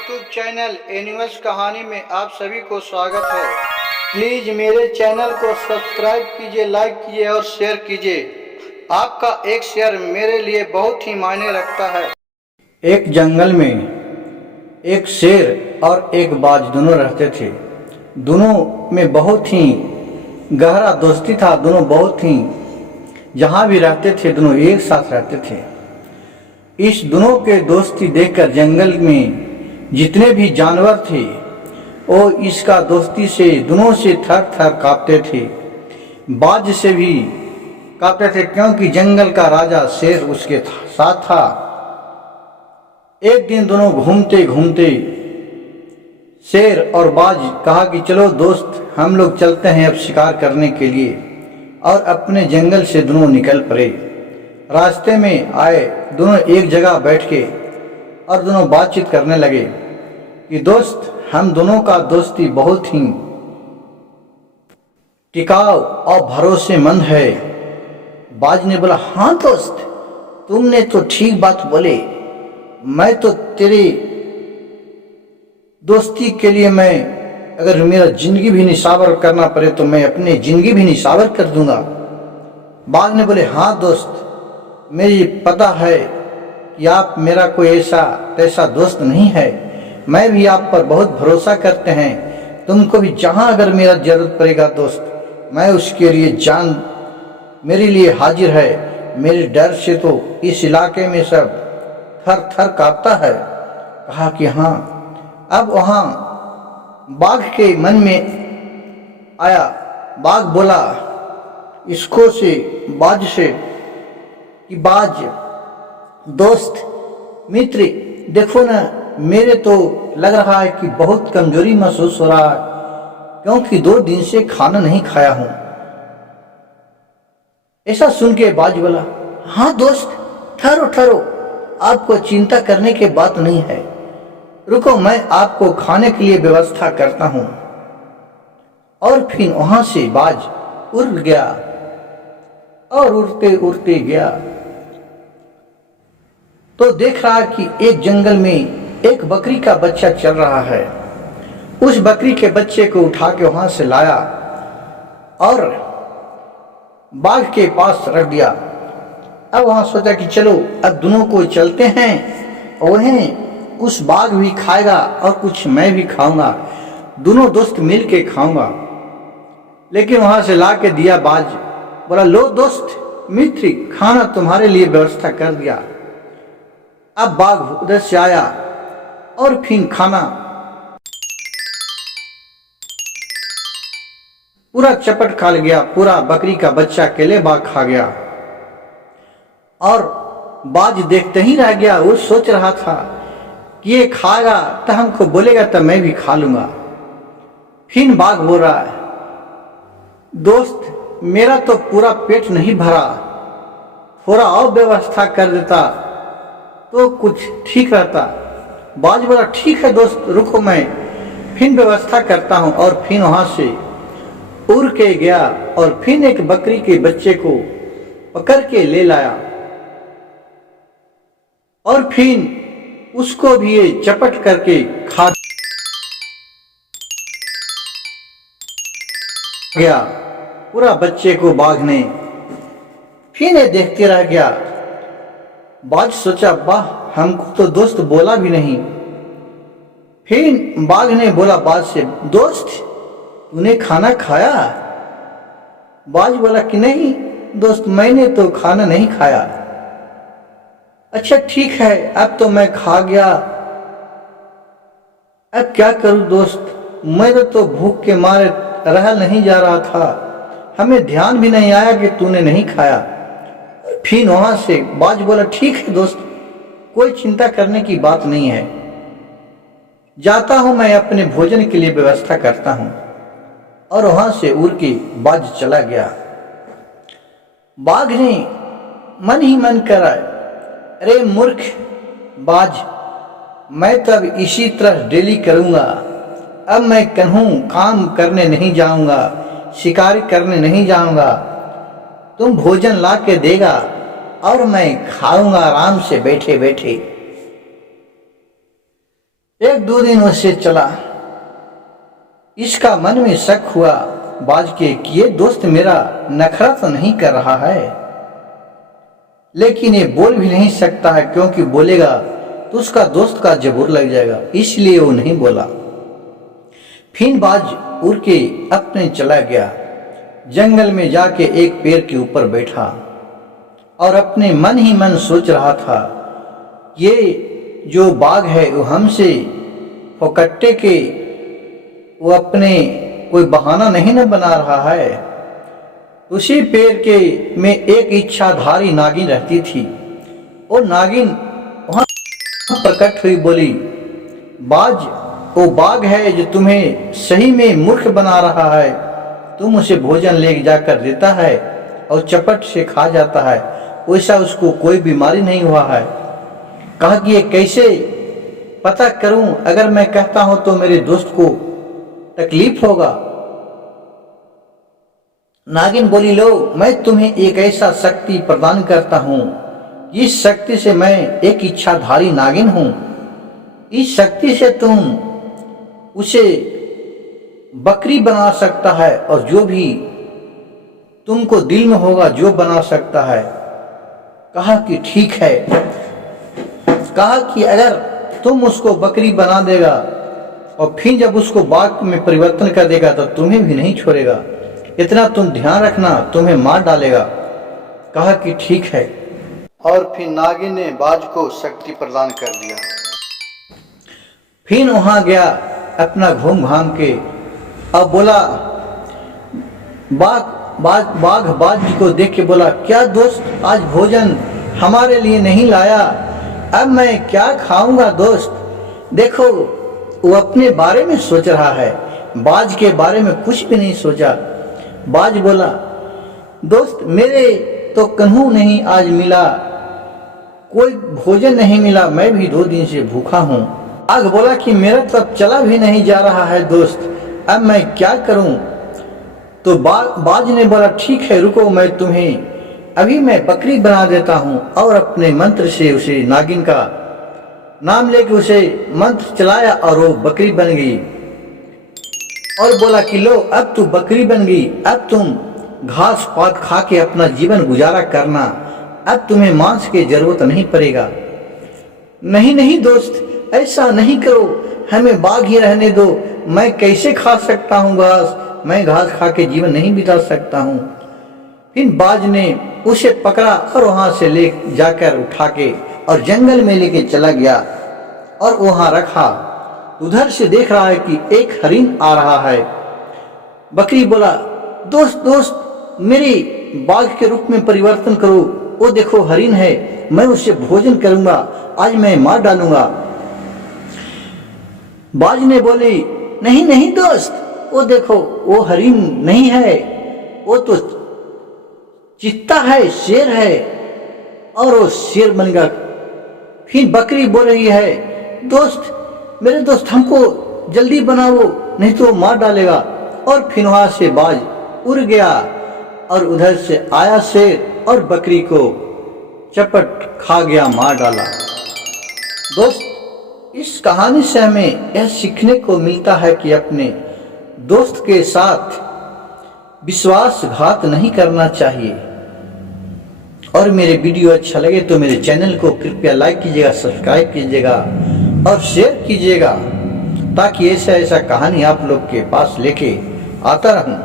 YouTube channel animals कहानी में आप सभी को स्वागत है। प्लीज़ मेरे चैनल को सब्सक्राइब कीजिए, लाइक कीजिए और शेयर कीजिए। आपका एक शेयर मेरे लिए बहुत ही मायने रखता है। एक जंगल में एक शेर और एक बाज दोनों रहते थे। दोनों में बहुत ही गहरा दोस्ती था। दोनों बहुत ही जहाँ भी रहते थे दोनों एक साथ रहते थे। इस दोनों के दोस्ती देखकर जंगल में जितने भी जानवर थे वो इसका दोस्ती से दोनों से थर थर कांपते थे। बाज से भी कांपते थे क्योंकि जंगल का राजा शेर उसके साथ था। एक दिन दोनों घूमते घूमते शेर और बाज कहा कि चलो दोस्त हम लोग चलते हैं अब शिकार करने के लिए, और अपने जंगल से दोनों निकल पड़े। रास्ते में आए दोनों एक जगह बैठ के और दोनों बातचीत करने लगे कि दोस्त हम दोनों का दोस्ती बहुत ही टिकाऊ और भरोसेमंद है। बाज ने बोला, हाँ दोस्त तुमने तो ठीक बात बोले। मैं तो तेरी दोस्ती के लिए मैं अगर मेरा जिंदगी भी निछावर करना पड़े तो मैं अपनी जिंदगी भी निछावर कर दूंगा। बाज ने बोले, हाँ दोस्त मेरी पता है कि आप मेरा कोई ऐसा तैसा दोस्त नहीं है। मैं भी आप पर बहुत भरोसा करते हैं। तुमको भी जहाँ अगर मेरा जरूरत पड़ेगा दोस्त मैं उसके लिए जान मेरे लिए हाजिर है। मेरे डर से तो इस इलाके में सब थर थर कांपता है। कहा कि हाँ। अब वहाँ बाघ के मन में आया। बाघ बोला इसको से बाज से कि बाज दोस्त मित्र देखो ना, मेरे तो लग रहा है कि बहुत कमजोरी महसूस हो रहा है क्योंकि 2 दिन से खाना नहीं खाया हूं। ऐसा सुन के बाज बोला, हाँ दोस्त ठहरो ठहरो, आपको चिंता करने की बात नहीं है। रुको मैं आपको खाने के लिए व्यवस्था करता हूं। और फिर वहां से बाज उड़ गया और उड़ते उड़ते गया तो देख रहा कि एक जंगल में एक बकरी का बच्चा चल रहा है। उस बकरी के बच्चे को उठा के वहां से लाया और बाघ के पास रख दिया। अब वहां सोचा कि चलो अब दोनों को चलते हैं और वहीं कुछ बाघ भी खाएगा और कुछ मैं भी खाऊंगा, दोनों दोस्त मिल के खाऊंगा। लेकिन वहां से ला के दिया बाज बोला, लो दोस्त मित्र खाना तुम्हारे लिए व्यवस्था कर दिया। अब बाघ उधर से आया और फिर खाना पूरा चपट खा गया। पूरा बकरी का बच्चा अकेले बाघ खा गया और बाज देखते ही रह गया। वो सोच रहा था कि ये खाएगा तो हमको बोलेगा तो मैं भी खा लूंगा। फिर बाघ बोल रहा है, दोस्त मेरा तो पूरा पेट नहीं भरा, थोड़ा और व्यवस्था कर देता तो कुछ ठीक रहता। बाज बोला, ठीक है दोस्त रुको मैं फिर व्यवस्था करता हूं। और फिर वहां से उड़ के गया और फिर एक बकरी के बच्चे को पकड़ के ले लाया और फिर उसको भी ये चपट करके खा गया। पूरा बच्चे को बाघ ने फिर ये देखते रह गया। बाज सोचा, वाह हमको तो दोस्त बोला भी नहीं। फिर बाघ ने बोला बाज से, दोस्त तूने खाना खाया? बाज बोला कि नहीं दोस्त मैंने तो खाना नहीं खाया। अच्छा ठीक है अब तो मैं खा गया, अब क्या करूं दोस्त, मेरे तो भूख के मारे रह नहीं जा रहा था, हमें ध्यान भी नहीं आया कि तूने नहीं खाया। फिर वहां से बाज बोला, ठीक है दोस्त कोई चिंता करने की बात नहीं है, जाता हूं मैं अपने भोजन के लिए व्यवस्था करता हूं। और वहां से उड़ के बाज चला गया। बाघ ने मन ही मन करा, अरे मूर्ख बाज मैं तो अब इसी तरह डेली करूंगा। अब मैं कहीं काम करने नहीं जाऊंगा, शिकारी करने नहीं जाऊंगा। तुम भोजन ला के देगा और मैं खाऊंगा आराम से बैठे बैठे। एक दो दिन उससे चला। इसका मन में शक हुआ बाज के कि ये दोस्त मेरा नखरा तो नहीं कर रहा है, लेकिन ये बोल भी नहीं सकता है क्योंकि बोलेगा तो उसका दोस्त का जबूर लग जाएगा, इसलिए वो नहीं बोला। फिर बाज उड़ के अपने चला गया। जंगल में जाके एक पेड़ के ऊपर बैठा और अपने मन ही मन सोच रहा था, ये जो बाघ है वो हमसे फोकट्टे के वो अपने कोई बहाना नहीं न बना रहा है। उसी पेड़ के में एक इच्छाधारी नागिन रहती थी। वो नागिन वहां प्रकट हुई, बोली, बाज वो बाघ है जो तुम्हें सही में मूर्ख बना रहा है। तुम उसे भोजन ले जाकर देता है और चपट से खा जाता है, वैसा उसको कोई बीमारी नहीं हुआ है। कहा कि ये कैसे पता करूं, अगर मैं कहता हूं तो मेरे दोस्त को तकलीफ होगा। नागिन बोली, लो मैं तुम्हें एक ऐसा शक्ति प्रदान करता हूं, इस शक्ति से मैं एक इच्छाधारी नागिन हूं। इस शक्ति से तुम उसे बकरी बना सकता है और जो भी तुमको दिल में होगा जो बना सकता है। कहा कि ठीक है। कहा कि अगर तुम उसको बकरी बना देगा और फिर जब उसको बाघ में परिवर्तन कर देगा तो तुम्हें भी नहीं छोड़ेगा, इतना तुम ध्यान रखना, तुम्हें मार डालेगा। कहा कि ठीक है। और फिर नागिन ने बाज को शक्ति प्रदान कर दिया। फिर वहां गया अपना घूम घाम के और बोला, बाज जी को देख के बोला, क्या दोस्त आज भोजन हमारे लिए नहीं लाया? अब मैं क्या खाऊंगा दोस्त? देखो वो अपने बारे में सोच रहा है, बाज के बारे में कुछ भी नहीं सोचा। बाज बोला, दोस्त मेरे तो कन्हू नहीं आज मिला, कोई भोजन नहीं मिला, मैं भी 2 दिन से भूखा हूँ। बाघ बोला कि मेरा तो अब चला भी नहीं जा रहा है दोस्त, अब मैं क्या करूं? तो बाज ने बोला, ठीक है रुको, मैं तुम्हें अभी मैं बकरी बना देता हूं। और अपने मंत्र से उसे नागिन का नाम लेके उसे मंत्र चलाया और वो बकरी बन गई। और बोला कि लो अब तू बकरी बन गई, अब तुम घास पात खा के अपना जीवन गुजारा करना, अब तुम्हें मांस की जरूरत नहीं पड़ेगा। नहीं नहीं दोस्त, ऐसा नहीं करो, हमें बाघ ही रहने दो, मैं कैसे खा सकता हूँ घास, मैं घास खा के जीवन नहीं बिता सकता हूँ। फिर बाज ने उसे पकड़ा और वहां से ले जाकर उठा के और जंगल में लेके चला गया और वहां रखा। उधर से देख रहा है कि एक हरिन आ रहा है। बकरी बोला, दोस्त मेरी बाघ के रूप में परिवर्तन करो, वो देखो हरिन है, मैं उसे भोजन करूंगा, आज मैं मार डालूंगा। बाज ने बोली, नहीं नहीं दोस्त, वो देखो वो हरिन नहीं है, वो तो चित्ता है, शेर है, और वो शेर बन गया। फिर बकरी बोल रही है, दोस्त मेरे दोस्त हमको जल्दी बनाओ नहीं तो मार डालेगा। और फिर वहां से बाज उड़ गया और उधर से आया शेर और बकरी को चपट खा गया, मार डाला। दोस्त इस कहानी से हमें यह सीखने को मिलता है कि अपने दोस्त के साथ विश्वासघात नहीं करना चाहिए। और मेरे वीडियो अच्छा लगे तो मेरे चैनल को कृपया लाइक कीजिएगा, सब्सक्राइब कीजिएगा और शेयर कीजिएगा, ताकि ऐसा कहानी आप लोग के पास लेके आता रहूं।